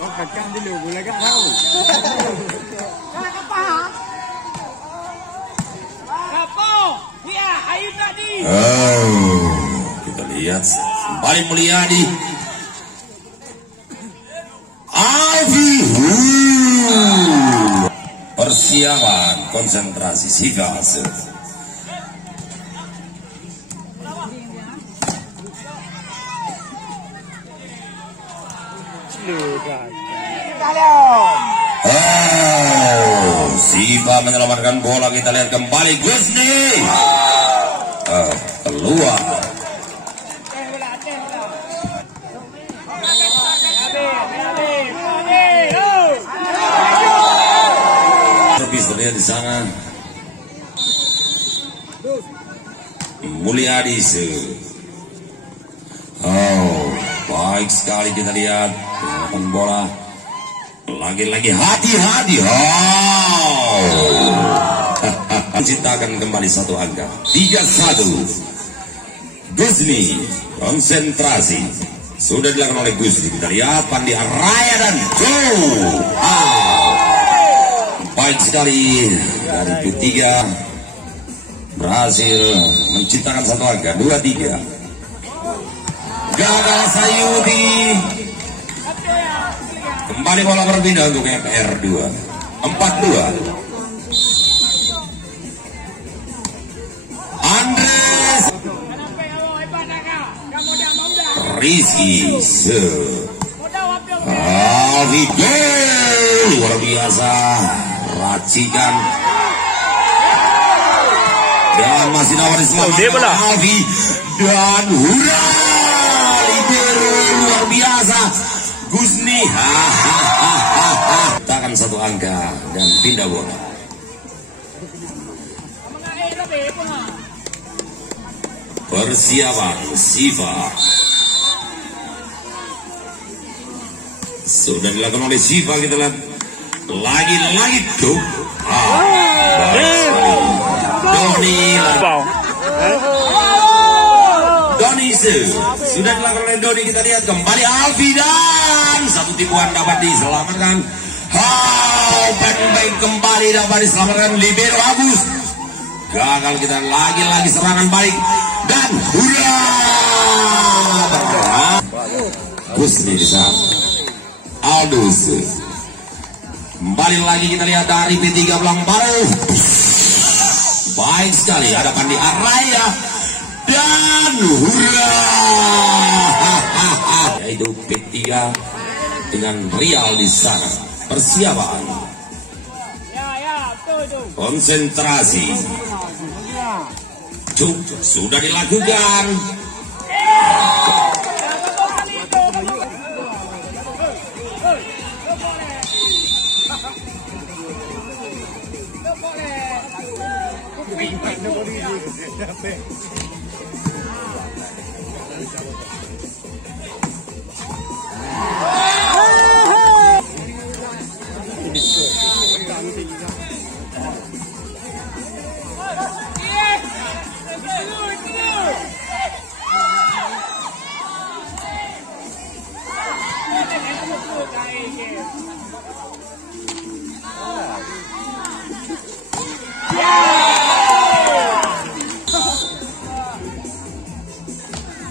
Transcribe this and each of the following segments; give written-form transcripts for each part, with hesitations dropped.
Có cả cam đi lùi lại các đâu. Oh, kita lihat kembali Mulyadi. Alfi. Persiapan konsentrasi Sigas. Oh, Siva menyelamatkan bola. Kita lihat kembali Gusni. Keluar. Bisa lihat di sana. Mulyadi. Oh, baik sekali kita lihat bola. Lagi-lagi hati-hati. Oh. Ciptakan kembali satu angka 3-1. Gusni konsentrasi sudah dilakukan oleh Gusni. Kita lihat Pandi Araya dan baik sekali dari ketiga berhasil menciptakan satu angka 2-3. Gagal Sayuti. Kembali bola berpindah untuk FR2 4-2. Andres Rizky Alvide luar biasa, racikan dan masih nawar semangat Alvi dan hurra libero luar biasa Gusni. Takan satu angka dan pindah bola. Persiapan Siva sudah dilakukan oleh Siva. Kita lihat lagi tuh. Doni sudah dilakukan oleh Doni. Kita lihat kembali Alfi dan satu tipuan dapat diselamatkan. Baik kembali dapat diselamatkan libero Agus. Gagal kita lagi serangan balik dan hurra. Gusni di sana. Aldus. Kembali lagi kita lihat dari P3 Belang Baru. Baik sekali ada Pandi Araya dan hurra. Yaitu P3 dengan Rial di sana. Persiapan. Konsentrasi. Sudah dilakukan.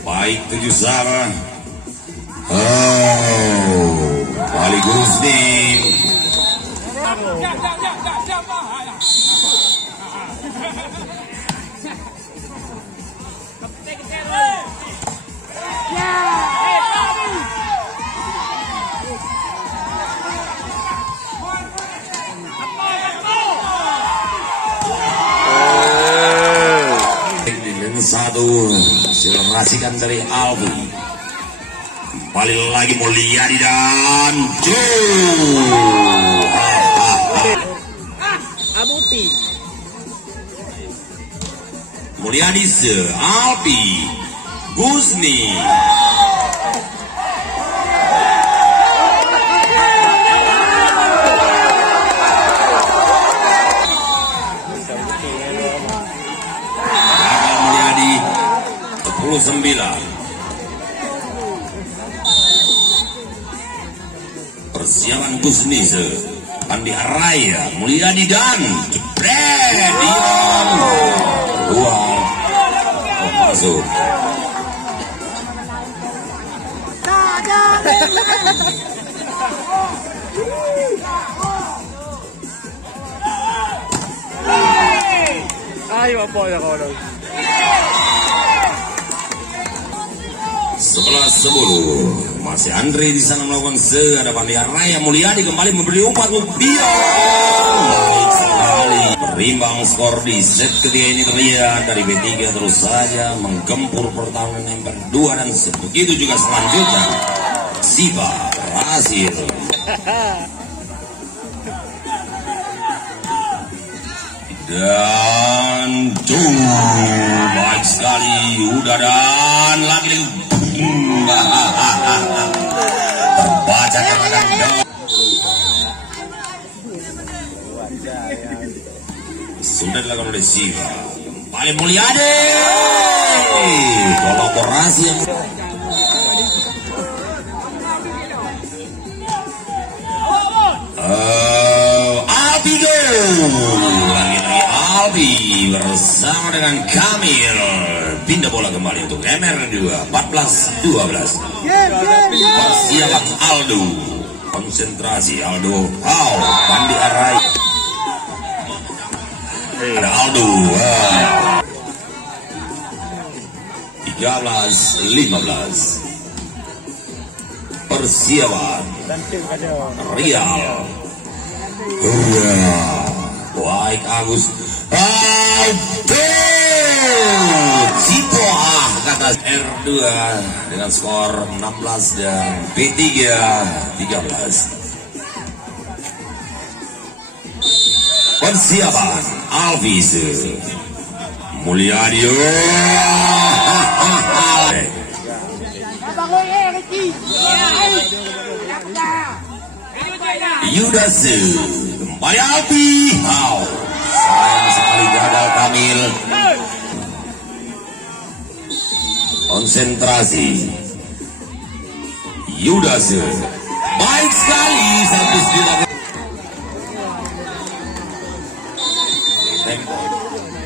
Baik 7 sama. Balik Gusni. Satu silerasikan dari Alvi. Kembali lagi Mulyadi dan Abuti Mulyadi Alvi Gusni. Mulyadi 10-9. Persiapan Gusnise, Andi Araya, Mulyadi dan jebret Dion. Ruang masuk. Ay, apa ya kau dong? 11-10 masih Andre di sana melakukan ada Andi Araya, Mulyadi kembali memberi umpan untuk Dion. Baik sekali, berimbang skor di set ketiga ini terlihat dari B3 terus saja menggempur pertarungan yang kedua dan begitu juga selanjutnya. Siva berhasil. Dan baik sekali, udah dan lagi terbaca karena sudah dilakukan oleh Siva. Kembali Mulyadi, kolaborasi yang Albi bersama dengan Kamil pindah bola kembali untuk MR2. 14-12 persiapan Aldo, konsentrasi Aldo. Andi Araya ada Aldo. 13-15 persiapan Rial. Baik Agus. Cipoah kata R2 dengan skor 16 dan B3 13. Persiapan Alvis Mulyadi. Yudas kembali Albi. Sayang sekali gagal Kamil. Konsentrasi Yudas. Baik sekali servis dilakukan.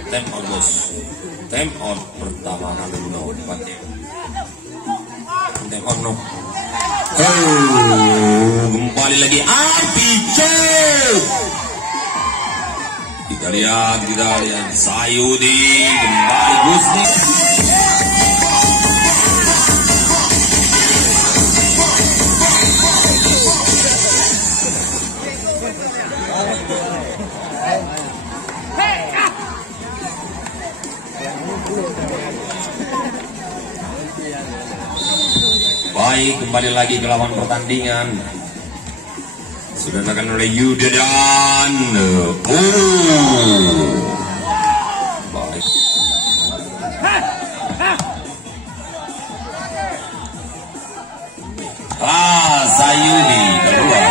Tempo bos. Tempo pertama kali pakai. Tempo no. Kembali lagi Albi. Kita lihat Sayudi kembali Gusni. Baik, kembali lagi ke lawan pertandingan. Sudah dilakukan oleh Yuda dan baik. Sayudi keluar.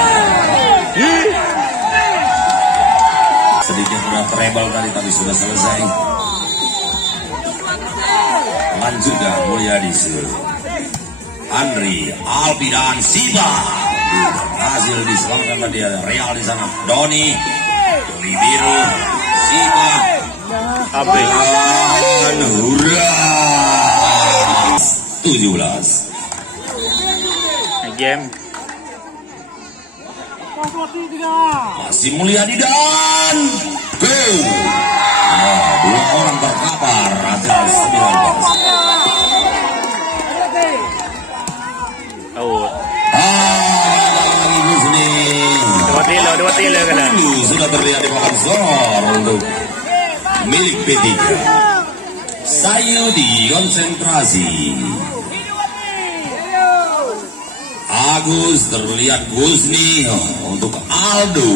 Sedikit sudah treble tadi tapi sudah selesai. Lanjutkan Mulyadi, Andri, Albi dan Siva. Hasil diselamatkan tadi ada Real di sana. Doni, Biru, Siva, dan hurra 17. Game. Masih Mulyadi dan dua orang terkapar hasil 19. Dua tilo kena. Sudah terlihat di papan skor untuk milik P3. Sayudi konsentrasi. Agus terlihat Gusni untuk Aldo.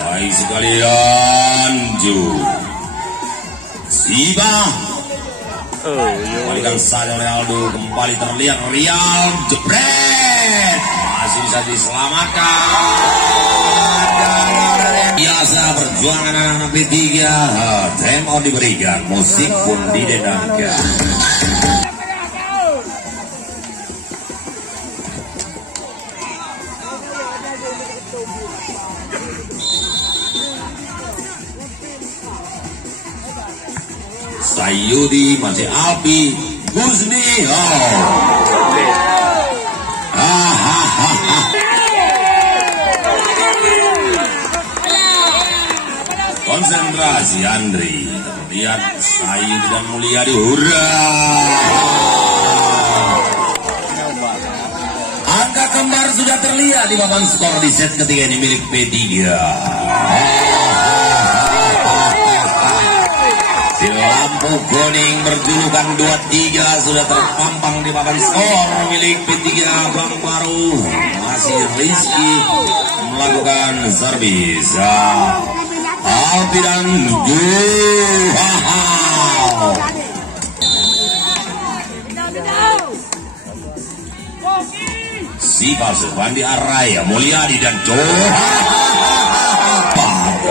Baik sekali lanjut. Siva. Kembalikan saja oleh Aldo. Kembali terlihat Rial jebret. Masih bisa diselamatkan. Biasa perjuangan anak-anak P3. Time out diberikan. Musik pun didendangkan. Sayudi, masih Alpi, Gusni. Konsentrasi Andri. Lihat Sayudi dan Mulyadi. Hurra! Angka kembar sudah terlihat di papan skor di set ketiga ini milik P3. Si lampu kuning berjulukan 23 sudah terpampang di papan skor milik P3 Bang Baru. Masih Rizky melakukan servis. Alpi dan si pasukan di Araya Mulyadi dan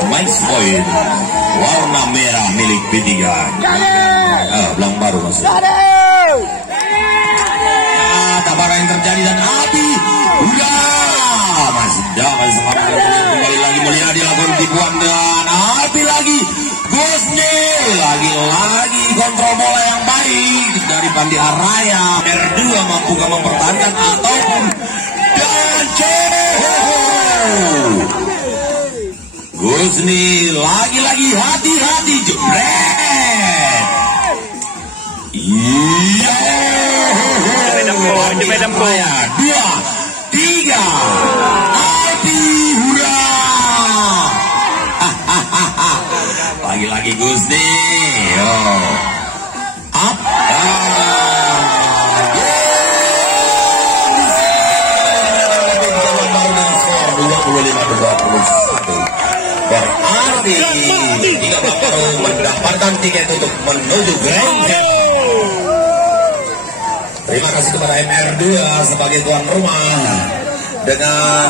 match point warna merah milik P3. Belang Baru masuk. Tabaran yang terjadi dan Alpi masih dapat semangat kembali lagi Mulyadi lakukan tipuan dan Alpi lagi. Gusni lagi kontrol bola yang baik dari Pandi Araya. R2 mampu mempertahankan ataupun dan Gusni lagi hati-hati jebret. Iya. Medan po. 2, 3. Alpi hurra. Lagi Gusni. Up. Berarti Tiga Baru mendapatkan tiket untuk menuju Grand Prix. Terima kasih kepada MR2 sebagai tuan rumah dengan